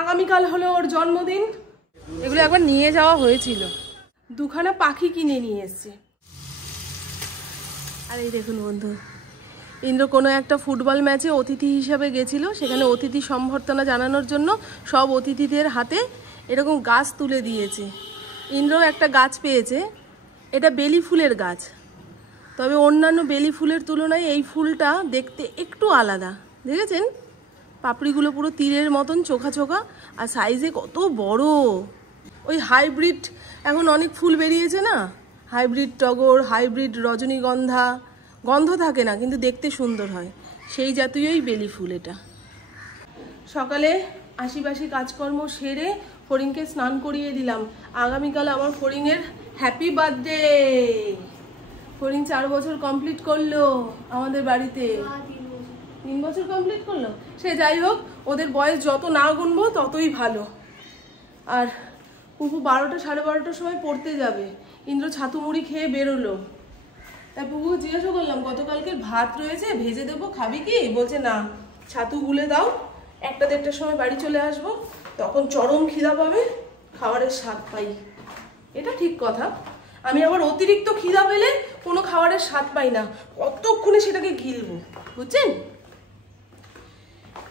আগামীকাল হলো ওর জন্মদিন। এগুলো একবার নিয়ে যাওয়া হয়েছিল, দুখানা পাখি কিনে নিয়ে এসছে। আর এই দেখুন বন্ধু, ইন্দ্র কোনো একটা ফুটবল ম্যাচে অতিথি হিসাবে গেছিল, সেখানে অতিথি সম্বর্ধনা জানানোর জন্য সব অতিথিদের হাতে এরকম গাছ তুলে দিয়েছে। ইন্দ্র একটা গাছ পেয়েছে, এটা বেলি ফুলের গাছ, তবে অন্যান্য বেলি ফুলের তুলনায় এই ফুলটা দেখতে একটু আলাদা। দেখেছেন পাপড়িগুলো পুরো তীরের মতন চোখা চোখা, আর সাইজে কত বড়। ওই হাইব্রিড এখন অনেক ফুল বেরিয়েছে না, হাইব্রিড টগর, হাইব্রিড রজনীগন্ধা, গন্ধ থাকে না কিন্তু দেখতে সুন্দর হয়, সেই জাতীয়ই বেলি ফুল এটা। সকালে আশিবাসি কাজকর্ম সেরে ফড়িংকে স্নান করিয়ে দিলাম। আগামীকাল আমার ফড়িংয়ের হ্যাপি বার্থডে। ফড়িং 4 বছর কমপ্লিট করলো আমাদের বাড়িতে। 3 বছর কমপ্লিট করলো, সে যাই হোক, ওদের বয়স যত না গুনবো ততই ভালো। আর পুপু 12টা 12:30টার সময় পড়তে যাবে। ইন্দ্র ছাতু মুড়ি খেয়ে বেরোলো, তাই পুকুকে জিজ্ঞাসা করলাম গতকালকের ভাত রয়েছে ভেজে দেবো, খাবি কি? বলছে না, ছাতু গুলে দাও, 1টা-1:30টার সময় বাড়ি চলে আসবো, তখন চরম খিদা পাবে, খাবারের স্বাদ পাই। এটা ঠিক কথা, আমি আবার অতিরিক্ত খিদা পেলে কোনো খাবারের স্বাদ পাই না, কতক্ষণে সেটাকে গিলবো, বুঝছেন?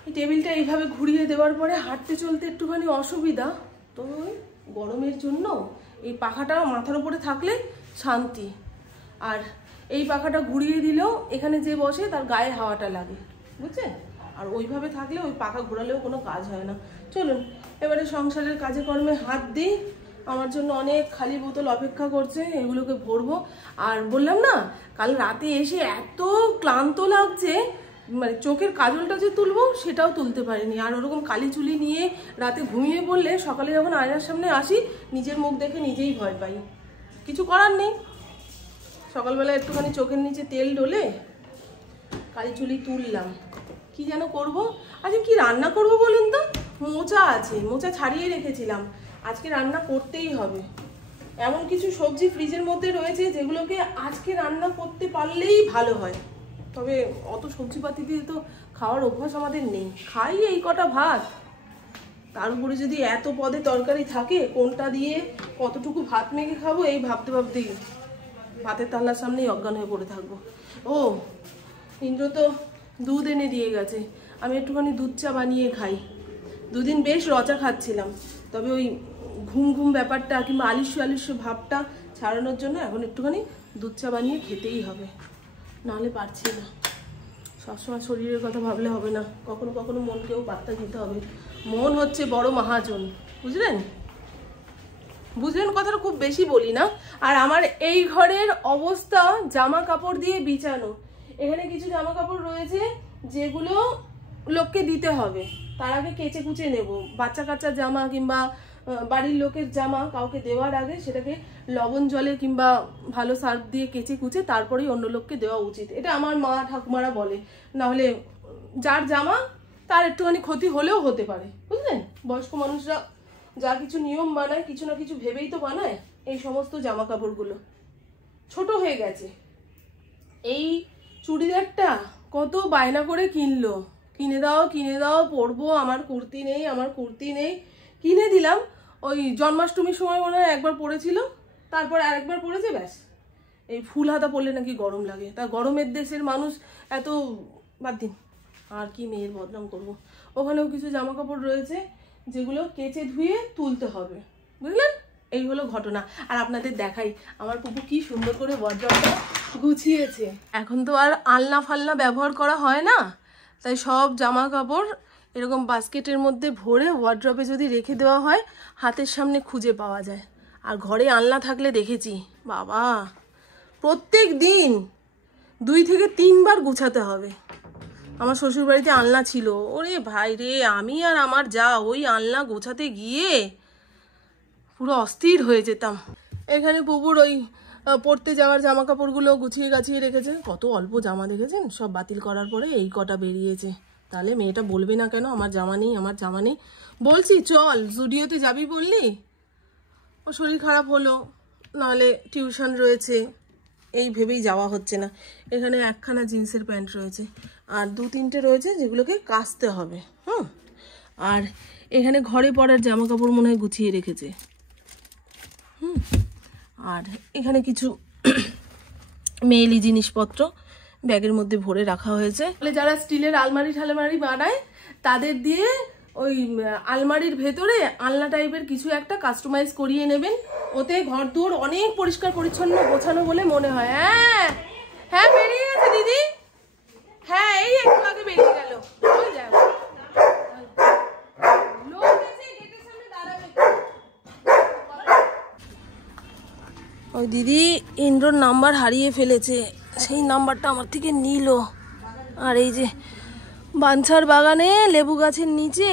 এই টেবিলটা এইভাবে ঘুরিয়ে দেওয়ার পরে হাঁটতে চলতে একটুখানি অসুবিধা, তো গরমের জন্য এই পাখাটা মাথার উপরে থাকলে শান্তি। আর এই পাখাটা ঘুরিয়ে দিলেও এখানে যে বসে তার গায়ে হাওয়াটা লাগে, বুঝছেন? আর ওইভাবে থাকলে ওই পাখা ঘোরালেও কোনো কাজ হয় না। চলুন এবারে সংসারের কাজে কর্মে হাত দিই। আমার জন্য অনেক খালি বোতল অপেক্ষা করছে, এগুলোকে ভরবো। আর বললাম না, কাল রাতে এসে এত ক্লান্ত লাগছে, মানে চোখের কাজলটা যে তুলবো সেটাও তুলতে পারিনি। আর ওরকম কালি চুলি নিয়ে রাতে ঘুমিয়ে পড়লে সকালে যখন আয়নার সামনে আসি নিজের মুখ দেখে নিজেই ভয় পাই। কিছু করার নেই, সকালবেলা একটুখানি চোখের নিচে তেল ডলে কালি চুলি তুললাম। কি যেন করবো, আজকে কি রান্না করবো বলুন তো? মোচা আছে, মোচা ছাড়িয়ে রেখেছিলাম, আজকে রান্না করতেই হবে। এমন কিছু সবজি ফ্রিজের মধ্যে রয়েছে যেগুলোকে আজকে রান্না করতে পারলেই ভালো হয়, তবে অত সবজিপাতি দিয়ে তো খাওয়ার অভ্যাস আমাদের নেই, খাই এই কটা ভাত, তার উপরে যদি এত পদে তরকারি থাকে কোনটা দিয়ে কতটুকু ভাত মেখে খাবো এই ভাবতে ভাবতেই ভাতের তাল্লার সামনেই অজ্ঞান হয়ে পড়ে থাকবো। ও ইন্দ্র তো দুধ এনে দিয়ে গেছে, আমি একটুখানি দুধ চা বানিয়ে খাই। দুদিন বেশ রচা খাচ্ছিলাম, তবে ওই ঘুম ঘুম ব্যাপারটা কিংবা আলিস্য আলিস্য ভাবটা ছাড়ানোর জন্য এখন একটুখানি দুধ চা বানিয়ে খেতেই হবে, নাহলে পারছি না। সবসময় শরীরের কথা ভাবলে হবে না, কখনো কখনো মনকেও পাত্তা দিতে হবে। মন হচ্ছে বড় মহাজন, বুঝলেন? বুঝলেন কথাটা? খুব বেশি বলি না। আর আমার এই ঘরের অবস্থা জামা কাপড় দিয়ে বিছানো। এখানে কিছু জামা কাপড় রয়েছে যেগুলো লোককে দিতে হবে, তার আগে কেচে কুচে নেব। বাচ্চা কাচ্চার জামা কিংবা বাড়ির লোকের জামা কাউকে দেওয়ার আগে সেটাকে লবণ জলে কিংবা ভালো সার্ফ দিয়ে কেচে কুচে তারপরেই অন্য লোককে দেওয়া উচিত, এটা আমার মা ঠাকুমারা বলে। নাহলে যার জামা তার একটুখানি ক্ষতি হলেও হতে পারে, বুঝলেন? বয়স্ক মানুষরা যা কিছু নিয়ম বানায় কিছু না কিছু ভেবেই তো বানায়। এই সমস্ত জামা কাপড়গুলো ছোট হয়ে গেছে। এই চুড়িদারটা কত বায়না করে কিনলো, কিনে দাও পরবো, আমার কুর্তি নেই, আমার কুর্তি নেই। কিনে দিলাম, ওই জন্মাষ্টমীর সময় মনে হয় একবার পরেছিল, তারপর আরেকবার পরেছে, ব্যাস। এই ফুল হাতা পরলে নাকি গরম লাগে, তা গরমের দেশের মানুষ এত, বাদ দিন, আর কি মেয়ের বদনাম করবো। ওখানেও কিছু জামা কাপড় রয়েছে যেগুলো কেচে ধুয়ে তুলতে হবে, বুঝলেন? এই হলো ঘটনা। আর আপনাদের দেখাই আমার পুপু কি সুন্দর করে ওয়ার্ড্রবটা গুছিয়েছে। এখন তো আর আলনা ফালনা ব্যবহার করা হয় না, তাই সব জামা কাপড় এরকম বাস্কেটের মধ্যে ভরে ওয়ার্ড্রবে যদি রেখে দেওয়া হয় হাতের সামনে খুঁজে পাওয়া যায়। আর ঘরে আলনা থাকলে দেখেছি বাবা প্রত্যেক দিন 2 থেকে 3 বার গুছাতে হবে। আমার শ্বশুর বাড়িতে আলনা ছিল, ওরে ভাই রে, আমি আর আমার যা ওই আলনা গোছাতে গিয়ে পুরো অস্থির হয়ে যেতাম। এখানে পুকুর ওই পড়তে যাওয়ার জামা কাপড়গুলো গুছিয়ে গাছিয়ে রেখেছে। কত অল্প জামা দেখেছেন, সব বাতিল করার পরে এই কটা বেরিয়েছে। তাহলে মেয়েটা বলবে না কেন আমার জামা নেই, আমার জামা নেই? বলছি চল জুডিওতে যাবি বললি, ও শরীর খারাপ হলো, নাহলে টিউশন রয়েছে, এই ভেবেই যাওয়া হচ্ছে না। এখানে একখানা জিন্সের প্যান্ট রয়েছে আর 2-3টে রয়েছে যেগুলোকে কাচতে হবে। আর এখানে ঘরে পরার জামা কাপড় মনে হয় গুছিয়ে রেখেছে। আর এখানে কিছু মেয়েলি জিনিসপত্র ব্যাগের মধ্যে ভরে রাখা হয়েছে। যারা স্টিলের আলমারি ঠালমারি বানায় তাদের দিয়ে ওই আলমারির ভেতরে আলনা টাইপের কিছু একটা কাস্টমাইজ করিয়ে নেবেন, ওতে ঘর দুয়ার অনেক পরিষ্কার পরিচ্ছন্ন গোছানো বলে মনে হয়। হ্যাঁ হ্যাঁ বেরিয়ে গেছে দিদি, হ্যাঁ এই একটু আগে বেরিয়ে গেল। ওই দিদি ইন্দ্রর নাম্বার হারিয়ে ফেলেছে, সেই নাম্বারটা আমার থেকে নিল। আর এই যে বাঞ্ছার বাগানে লেবু গাছের নিচে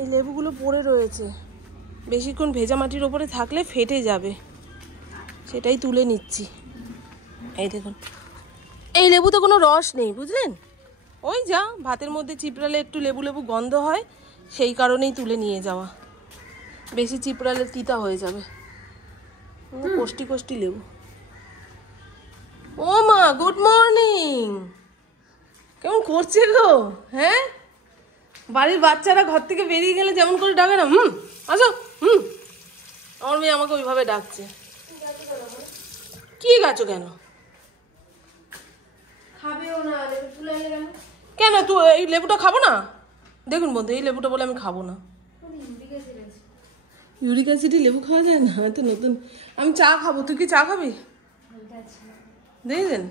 এই লেবুগুলো পড়ে রয়েছে, বেশিক্ষণ ভেজা মাটির ওপরে থাকলে ফেটে যাবে, সেটাই তুলে নিচ্ছি। এই দেখুন এই লেবুতে কোনো রস নেই বুঝলেন, ওই যা ভাতের মধ্যে চিপড়ালে একটু লেবু লেবু গন্ধ হয়, সেই কারণেই তুলে নিয়ে যাওয়া। বেশি চিপড়ালে তিতা হয়ে যাবে। কষ্টি কষ্টি লেবু। ও মা গুড মর্নিং, কেমন করছে গো? হ্যাঁ বাড়ির বাচ্চারা ঘর থেকে বেরিয়ে গেলে যেমন করে ডাকে না, আসো আমার মেয়ে আমাকে ওইভাবে ডাকছে। কি গাছো কেন? কেন তুই এই লেবুটা খাবো না? দেখুন বন্ধু এই লেবুটা বলে আমি খাবো না। ইউরিক অ্যাসিডে লেবু খাওয়া যায় না, হয়তো নতুন। আমি চা খাবো, তুই কি চা খাবি? দেখেন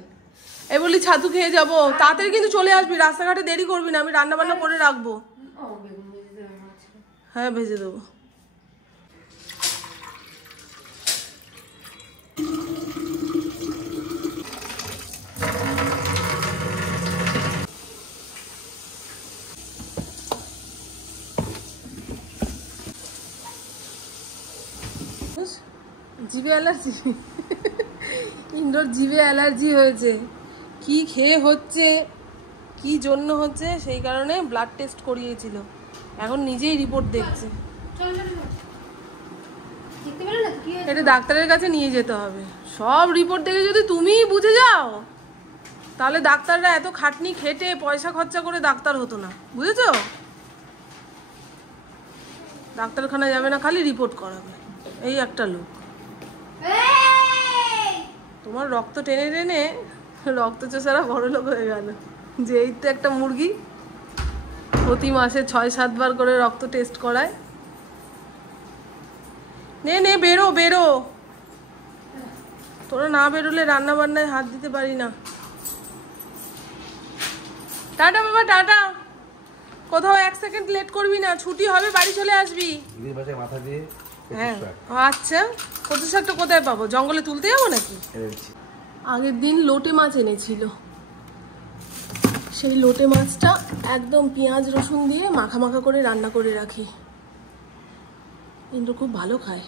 এই বলি ছাতু খেয়ে যাবো, তাড়াতাড়ি কিন্তু চলে আসবি, রাস্তাঘাটে দেরি করবি না, আমি রান্না বান্না করে রাখবো। হ্যাঁ ভেজে দেবো। জিভে অ্যালার্জি, ইন্দ্রর জিভে অ্যালার্জি হয়েছে। কি খেয়ে হচ্ছে, কি জন্য হচ্ছে, সেই কারণে ব্লাড টেস্ট করিয়েছিল, এখন নিজেই রিপোর্ট দেখছে। এটা ডাক্তারের কাছে নিয়ে যেতে হবে। সব রিপোর্ট দেখে যদি তুমিই বুঝে যাও তাহলে ডাক্তাররা এত খাটনি খেটে পয়সা খরচা করে ডাক্তার হতো না, বুঝেছো? ডাক্তারখানা যাবে না, খালি রিপোর্ট করাবে, এই একটা লোক। তোমার রক্ত টেনে টেনে রক্তচোষারা বড় লোক হয়ে গেল, যে এই তো একটা মুরগি প্রতি মাসে 6-7 বার করে রক্ত টেস্ট করায়। নে নে বেরো বেরো, তোরা না বেরোলে রান্না বান্নায় হাত দিতে পারি না। টাটা বাবা টাটা, কোথাও 1 সেকেন্ড লেট করবি না, ছুটি হবে বাড়ি চলে আসবি। হ্যাঁ আচ্ছা, কচু শাকটা কোথায় পাবো? জঙ্গলে তুলতে যাবো নাকি? আগের দিন লোটে মাছ এনেছিল, সেই লোটে মাছটা একদম পেঁয়াজ রসুন দিয়ে মাখা মাখা করে রান্না করে রাখি। কিন্তু খুব ভালো খায়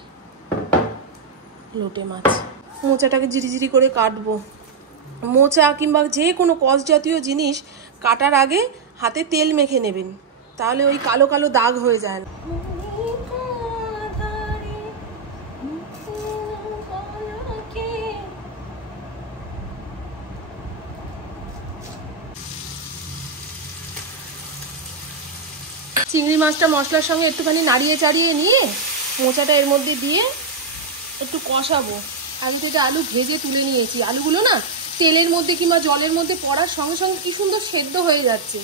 লোটে মাছ। মোচাটাকে জিরিজিরি করে কাটবো। মোচা কিংবা যে কোনো কষ জাতীয় জিনিস কাটার আগে হাতে তেল মেখে নেবেন, তাহলে ওই কালো কালো দাগ হয়ে যায় না। চিংড়ি মাছটা মশলার সঙ্গে একটুখানি নাড়িয়ে চাড়িয়ে নিয়ে মোচাটা এর মধ্যে দিয়ে একটু কষাবো। আগে থেকে আলু ভেজে তুলে নিয়েছি, আলুগুলো না তেলের মধ্যে কিংবা জলের মধ্যে পড়ার সঙ্গে সঙ্গে কি সুন্দর সেদ্ধ হয়ে যাচ্ছে।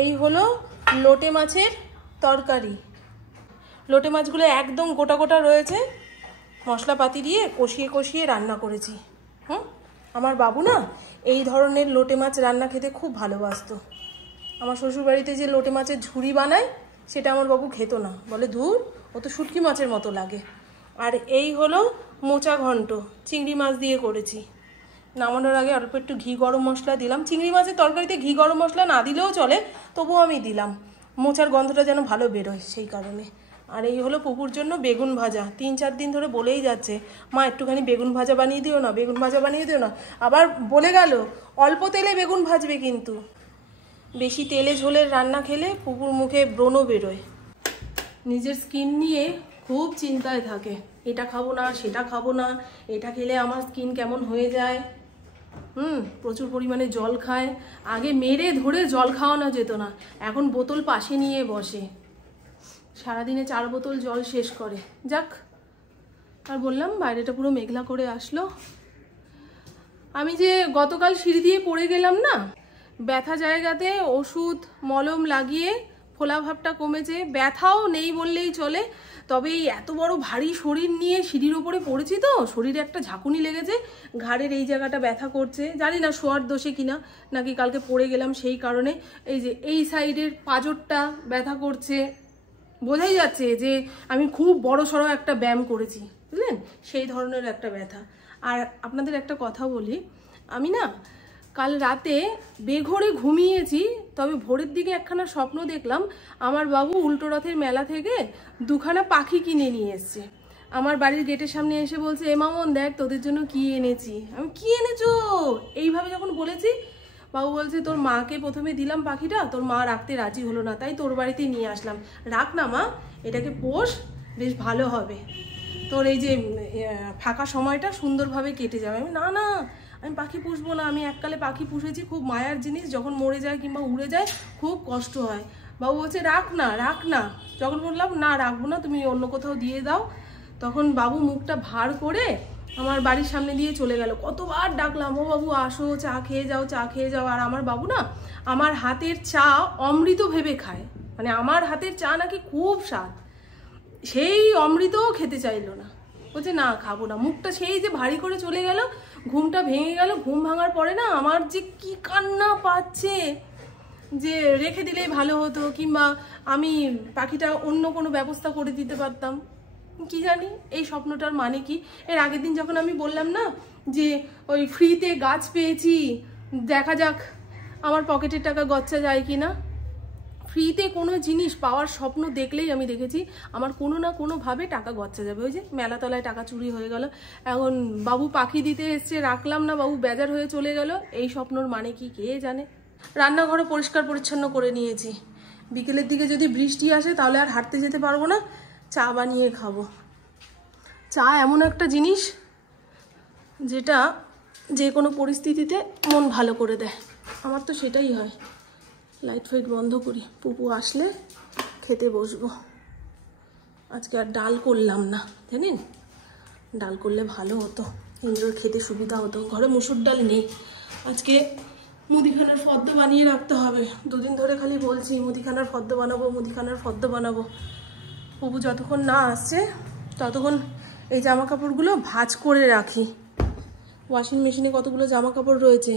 এই হলো লোটে মাছের তরকারি। লোটে মাছগুলো একদম গোটা গোটা রয়েছে, মশলাপাতি দিয়ে কষিয়ে কষিয়ে রান্না করেছি। আমার বাবু না এই ধরনের লোটে মাছ রান্না খেতে খুব ভালোবাসতো। আমার শ্বশুরবাড়িতে যে লোটে মাছের ঝুড়ি বানায় সেটা আমার বাবু খেত না, বলে ধুর ও তো শুটকি মাছের মতো লাগে। আর এই হলো মোচা ঘন্ট, চিংড়ি মাছ দিয়ে করেছি। নামানোর আগে অল্প একটু ঘি গরম মশলা দিলাম। চিংড়ি মাছের তরকারিতে ঘি গরম মশলা না দিলেও চলে, তবুও আমি দিলাম, মোচার গন্ধটা যেন ভালো বেরোয় সেই কারণে। আর এই হলো পুকুর জন্য বেগুন ভাজা। 3-4 দিন ধরে বলেই যাচ্ছে, মা একটুখানি বেগুন ভাজা বানিয়ে দিও না, বেগুন ভাজা বানিয়ে দিও না। আবার বলে গেল অল্প তেলে বেগুন ভাজবে, কিন্তু বেশি তেলে ঝোলের রান্না খেলে পুকুর মুখে ব্রণ বেরোয়। নিজের স্কিন নিয়ে খুব চিন্তায় থাকে, এটা খাবো না সেটা খাবো না, এটা খেলে আমার স্কিন কেমন হয়ে যায়। প্রচুর পরিমাণে জল খায়। আগে মেরে ধরে জল খাওয়ানো যেত না, এখন বোতল পাশে নিয়ে বসে, সারাদিনে 4 বোতল জল শেষ করে। যাক, আর বললাম বাইরেটা পুরো মেঘলা করে আসলো। আমি যে গতকাল সিঁড়ি দিয়ে পড়ে গেলাম না, ব্যথা জায়গাতে ওষুধ মলম লাগিয়ে ফোলা ভাবটা কমেছে, ব্যথাও নেই বললেই চলে। তবে এই এত বড় ভারী শরীর নিয়ে সিঁড়ির ওপরে পড়েছি তো, শরীরে একটা ঝাঁকুনি লেগেছে, ঘাড়ের এই জায়গাটা ব্যথা করছে। জানি না শোয়ার দোষে কিনা, নাকি কালকে পড়ে গেলাম সেই কারণে। এই যে এই সাইডের পাঁজরটা ব্যথা করছে, বোঝাই যাচ্ছে যে আমি খুব বড় সড়ো একটা ব্যায়াম করেছি, বুঝলেন, সেই ধরনের একটা ব্যথা। আর আপনাদের একটা কথা বলি, আমি না কাল রাতে বেঘোরে ঘুমিয়েছি, তবে ভোরের দিকে একখানা স্বপ্ন দেখলাম। আমার বাবু উল্টো রথের মেলা থেকে 2খানা পাখি কিনে নিয়ে এসছে। আমার বাড়ির গেটের সামনে এসে বলছে, এ মামন দেখ তোদের জন্য কি এনেছি। আমি কি এনেছো এইভাবে যখন বলেছি, বাবু বলছে তোর মাকে প্রথমে দিলাম পাখিটা, তোর মা রাখতে রাজি হলো না, তাই তোর বাড়িতে নিয়ে আসলাম। রাখ না মা, এটাকে পোষ, বেশ ভালো হবে, তোর এই যে ফাঁকা সময়টা সুন্দরভাবে কেটে যাবে। আমি না না, আমি পাখি পুষবো না, আমি এককালে পাখি পুষেছি, খুব মায়ার জিনিস, যখন মরে যায় কিংবা উড়ে যায় খুব কষ্ট হয়। বাবু বলছে রাখ না রাখ না। যখন বললাম না রাখবো না, তুমি অন্য কোথাও দিয়ে দাও, তখন বাবু মুখটা ভার করে আমার বাড়ির সামনে দিয়ে চলে গেল। কতবার ডাকলাম, ও বাবু আসো, চা খেয়ে যাও, চা খেয়ে যাও। আর আমার বাবু না আমার হাতের চা অমৃত ভেবে খায়, মানে আমার হাতের চা নাকি খুব স্বাদ, সেই অমৃতও খেতে চাইলো না, বলছে না খাবো না। মুখটা সেই যে ভারী করে চলে গেল, ঘুমটা ভেঙে গেল। ঘুম ভাঙার পরে না আমার যে কি কান্না পাচ্ছে, যে রেখে দিলেই ভালো হতো, কিংবা আমি পাখিটা অন্য কোনো ব্যবস্থা করে দিতে পারতাম। কি জানি এই স্বপ্নটার মানে কি। এর আগের দিন যখন আমি বললাম না যে ওই ফ্রিতে গাছ পেয়েছি, দেখা যাক আমার পকেটের টাকা গচ্ছা যায় কি না, ফ্রিতে কোনো জিনিস পাওয়ার স্বপ্ন দেখলেই আমি দেখেছি আমার কোনো না কোনোভাবে টাকা গচ্ছা যাবে। ওই যে মেলাতলায় টাকা চুরি হয়ে গেল, এখন বাবু পাখি দিতে এসছে, রাখলাম না, বাবু বেজার হয়ে চলে গেল। এই স্বপ্নর মানে কি কে জানে। রান্নাঘরে পরিষ্কার পরিচ্ছন্ন করে নিয়েছি, বিকেলের দিকে যদি বৃষ্টি আসে তাহলে আর হাঁটতে যেতে পারবো না, চা বানিয়ে খাবো। চা এমন একটা জিনিস যেটা যে কোনো পরিস্থিতিতে মন ভালো করে দেয়, আমার তো সেটাই হয়। লাইট ফাইট বন্ধ করি, পুপু আসলে খেতে বসবো। আজকে আর ডাল করলাম না, জানেন, ডাল করলে ভালো হতো, ইন্দ্রর খেতে সুবিধা হতো। ঘরে মুসুর ডাল নেই, আজকে মুদিখানার ফর্দ বানিয়ে রাখতে হবে। 2 দিন ধরে খালি বলছি মুদিখানার ফর্দ বানাবো, মুদিখানার ফর্দ বানাবো। পুপু যতক্ষণ না আসছে ততক্ষণ এই জামা কাপড়গুলো ভাঁজ করে রাখি। ওয়াশিং মেশিনে কতগুলো জামা কাপড় রয়েছে,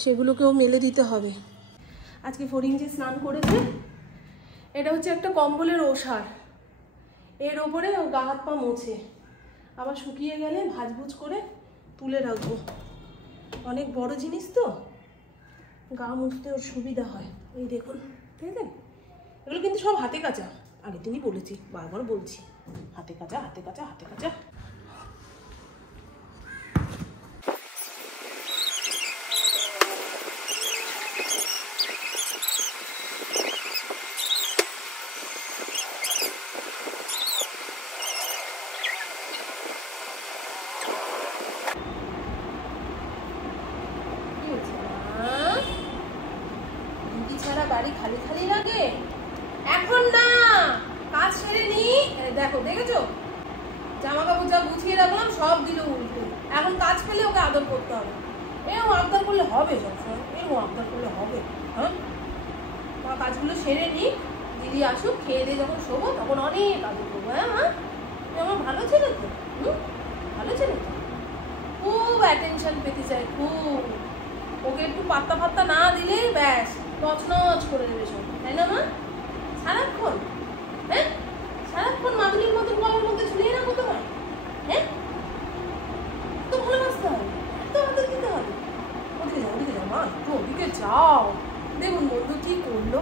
সেগুলোকেও মেলে দিতে হবে। আজকে ফরিং যে স্নান করেছে, এটা হচ্ছে একটা কম্বলের ওষার, এর ওপরে ও গা হাত পা মোছে, আবার শুকিয়ে গেলে ভাজভুজ করে তুলে রাখবো। অনেক বড় জিনিস তো, গা মুছতে ওর সুবিধা হয়। এই দেখুন, ঠিক আছে, এগুলো কিন্তু সব হাতে কাচা, আগের দিনই বলেছি, বারবার বলছি, হাতে কাচা হাতে কাচা হাতে কাচা। বাড়ি খালি খালি লাগে, এখন না, কাজ সেরে নি। দেখো, দেখেছো জামা কাপড় যা গুছিয়ে রাখলাম সব দিল উল্টে। এখন কাজ পেলে ওকে আদর করতে হবে, এরকম আবদার করলে হবে, সবসময় এরকম আবদার করলে হবে। হ্যাঁ, তোমার কাজগুলো সেরে নি, দিদি আসুক, খেয়ে দিয়ে যখন শোবো তখন অনেক আদর করবো। হ্যাঁ হ্যাঁ, আমার ভালো ছেলে তো, ভালো ছেলে তো, খুব অ্যাটেনশন পেতে চাই খুব। ওকে একটু পাত্তা ফাত্তা না দিলে ব্যাস নচ করে দেবে সব, তাই না মা? সারাক্ষণ, হ্যাঁ, সারাক্ষণ মাদুলির মতো গলার মধ্যে ঝুলিয়ে রাখো তোমার। হ্যাঁ, তো ভালোবাসতে হবে, তো আমাদের দিতে হবে। ওদিকে যাও, ওদিকে যাও মা, একটু ওদিকে যাও। দেখুন বন্ধু কি করলো,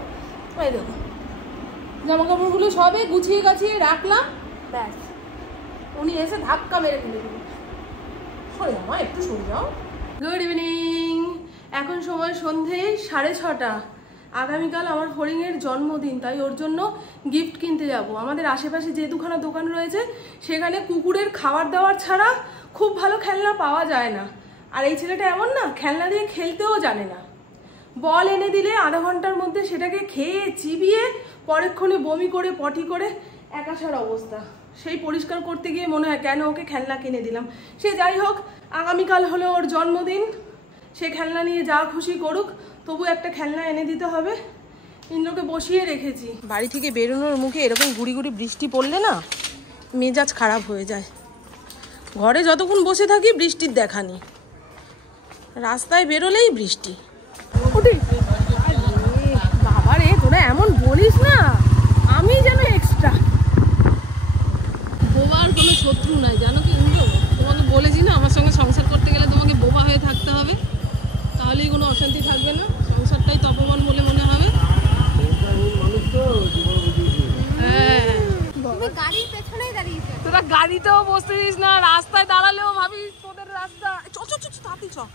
এই দেখুন জামা কাপড়গুলো সবে গুছিয়ে গাছিয়ে রাখলাম, ব্যাস উনি এসে ধাক্কা মেরে ফেলে দিল। সরে যাও মা, একটু সরে যাও। গুড ইভিনিং, এখন সময় সন্ধে 6:30। আগামীকাল আমার ফড়িংয়ের জন্মদিন, তাই ওর জন্য গিফট কিনতে যাব। আমাদের আশেপাশে যে দুখানা দোকান রয়েছে সেখানে কুকুরের খাবার দাবার ছাড়া খুব ভালো খেলনা পাওয়া যায় না। আর এই ছেলেটা এমন না, খেলনা দিয়ে খেলতেও জানে না। বল এনে দিলে আধা ঘন্টার মধ্যে সেটাকে খেয়ে চিবিয়ে পরেক্ষণে বমি করে পটি করে একাশার অবস্থা। সেই পরিষ্কার করতে গিয়ে মনে হয় কেন ওকে খেলনা কিনে দিলাম। সে যাই হোক, আগামীকাল হলো ওর জন্মদিন, সে খেলনা নিয়ে যা খুশি করুক, তবু একটা খেলনা এনে দিতে হবে। ইন্দ্রকে বসিয়ে রেখেছি। বাড়ি থেকে বেরোনোর মুখে এরকম গুড়ি গুড়ি বৃষ্টি পড়লে না মেজাজ খারাপ হয়ে যায়। ঘরে যতক্ষণ বসে থাকি বৃষ্টির দেখা নেই, রাস্তায় বেরোলেই বৃষ্টি। বাবা রে, তোরা এমন বলিস না, আমি যেন এক্সট্রা। বোবার কোনো শত্রু নাই জানো কি ইন্দ্র? তোমাকে বলেছি না, আমার সঙ্গে সংসার করতে গেলে তোমাকে বোবা হয়ে থাকতে হবে, তাহলেই কোনো অশান্তি থাকবে না, সংসারটাই তপবন বলে মনে হবে। তোরা গাড়িতেও বসতে দিস না, রাস্তায় দাঁড়ালেও ভাবিস তোদের রাস্তা। চল চল চল তাড়াতাড়ি চল।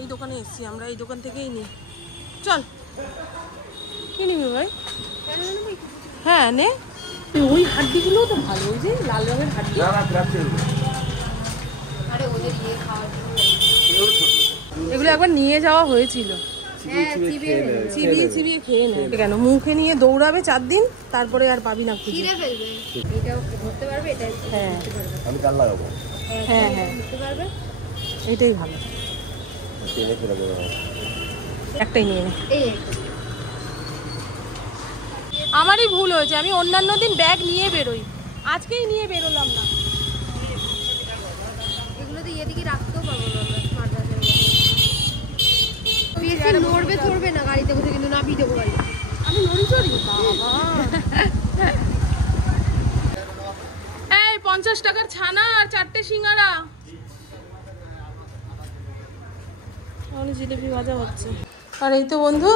এই দোকানে এসছি আমরা, এই দোকান থেকেই নিই। চল, কি নিবি ভাই? হ্যাঁ নে। ওই হাড্ডিগুলো তো ভালো, ওই যে লাল রঙের হাড্ডি। এগুলো একবার নিয়ে যাওয়া হয়েছিল, চিবিয়ে চিবিয়ে খেয়ে নেয়। কেন মুখে নিয়ে দৌড়াবে 4 দিন, তারপরে আর পাবি না খুঁজে। হ্যাঁ হ্যাঁ হ্যাঁ, এটাই ভালো। একটাই নিয়ে নে। আমারই ভুল হয়েছে, আমি অন্যান্য দিন ব্যাগ নিয়ে বেরোই, আজকেই নিয়ে বেরোলাম না। এগুলো তো এদিকে রাখতেও পারবো না, বেশি নড়বে চড়বে না গাড়িতে বসে, কিন্তু নামিয়ে দেবো গাড়ি। আমি নড়ি চড়ি বাবা। এই 50 টাকার ছানা আর 4টে সিঙ্গারা। জিলেপি ভাজা হচ্ছে। আর এই তো বন্ধু,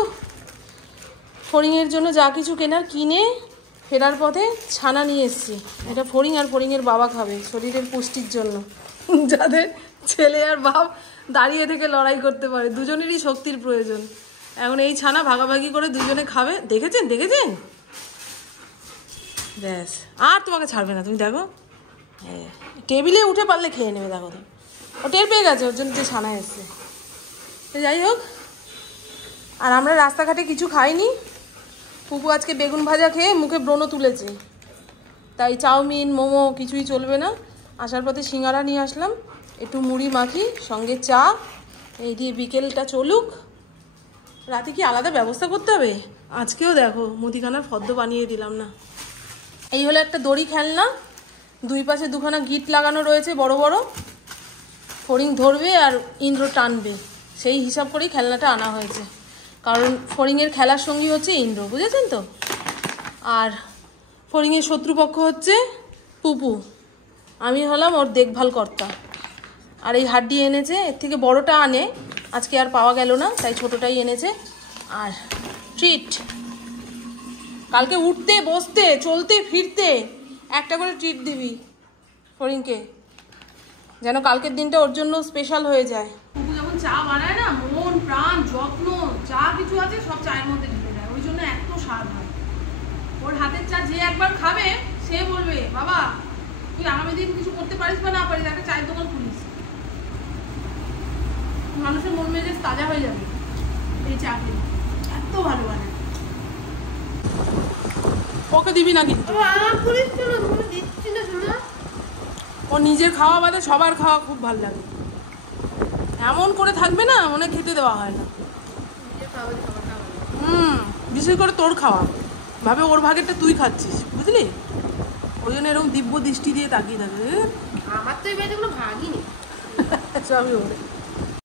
ফড়িংয়ের জন্য যা কিছু কেনার কিনে ফেরার পথে ছানা নিয়ে এসেছি। এটা ফড়িং আর ফড়িংয়ের বাবা খাবে, শরীরের পুষ্টির জন্য। যাদের ছেলে আর বাপ দাঁড়িয়ে থেকে লড়াই করতে পারে, দুজনেরই শক্তির প্রয়োজন। এখন এই ছানা ভাগাভাগি করে দুজনে খাবে। দেখেছেন দেখেছেন? ব্যাস, আর তোমাকে ছাড়বে না, তুমি দেখো। হ্যাঁ, টেবিলে উঠে পারলে খেয়ে নেবে। দেখো তো, ও টের পেয়ে গেছে ওর জন্য যে ছানা এসছে। যাই হোক, আর আমরা রাস্তাঘাটে কিছু খাইনি। পুপু আজকে বেগুন ভাজা খেয়ে মুখে ব্রণ তুলেছে, তাই চাউমিন মোমো কিছুই চলবে না। আসার পথে সিঙ্গারা নিয়ে আসলাম, একটু মুড়ি মাখি, সঙ্গে চা, এই দিয়ে বিকেলটা চলুক। রাতে কি আলাদা ব্যবস্থা করতে হবে? আজকেও দেখো মুদিখানার ফদ্দ বানিয়ে দিলাম না। এই হলো একটা দড়ি খেলনা, দুই পাশে দুখানা গিট লাগানো রয়েছে বড় বড়। ফড়িং ধরবে আর ইন্দ্র টানবে, সেই হিসাব করেই খেলনাটা আনা হয়েছে। কারণ ফড়িংয়ের খেলার সঙ্গী হচ্ছে ইন্দ্র, বুঝেছেন তো? আর ফড়িংয়ের শত্রুপক্ষ হচ্ছে পুপু, আমি হলাম ওর দেখভাল কর্তা। আর এই হাড্ডি এনেছে, এর থেকে বড়টা আনে, আজকে আর পাওয়া গেল না, তাই ছোটটাই এনেছে। আর ট্রিট, কালকে উঠতে বসতে চলতে ফিরতে একটা করে ট্রিট দিবি ফড়িংকে, যেন কালকের দিনটা ওর জন্য স্পেশাল হয়ে যায়। পুপু যখন চা বানায় না, মন প্রাণ যত্ন যা কিছু আছে সব চায়ের মধ্যে ঢেলে দেয়, ওই জন্য এত স্বাদ হয়। ওর হাতের চা যে একবার খাবে সে বলবে, বাবা তুই আগামী দিন কিছু করতে পারিস বা না পারিস, একটা চায়ের দোকান খুলিস। মানুষের মন মেজাজ তাজা হয়ে যাবে এই চা খেলে, এত ভালো বানায়। ওকে দিবি না কিন্তু, ও নিজের খাওয়া বাদে সবার খাওয়া খুব ভালো লাগে। এমন করে থাকবে না, মনে খেতে দেওয়া হয় না। বিশেষ করে তোর খাওয়া, ভাবে ওর ভাগেরটা তুই খাচ্ছিস, বুঝলি? ওই জন্য এরকম দিব্য দৃষ্টি দিয়ে তাকিয়ে থাকে। আমার তো এই বাড়িতে কোনো ভাগই নেই, সবই ওরে।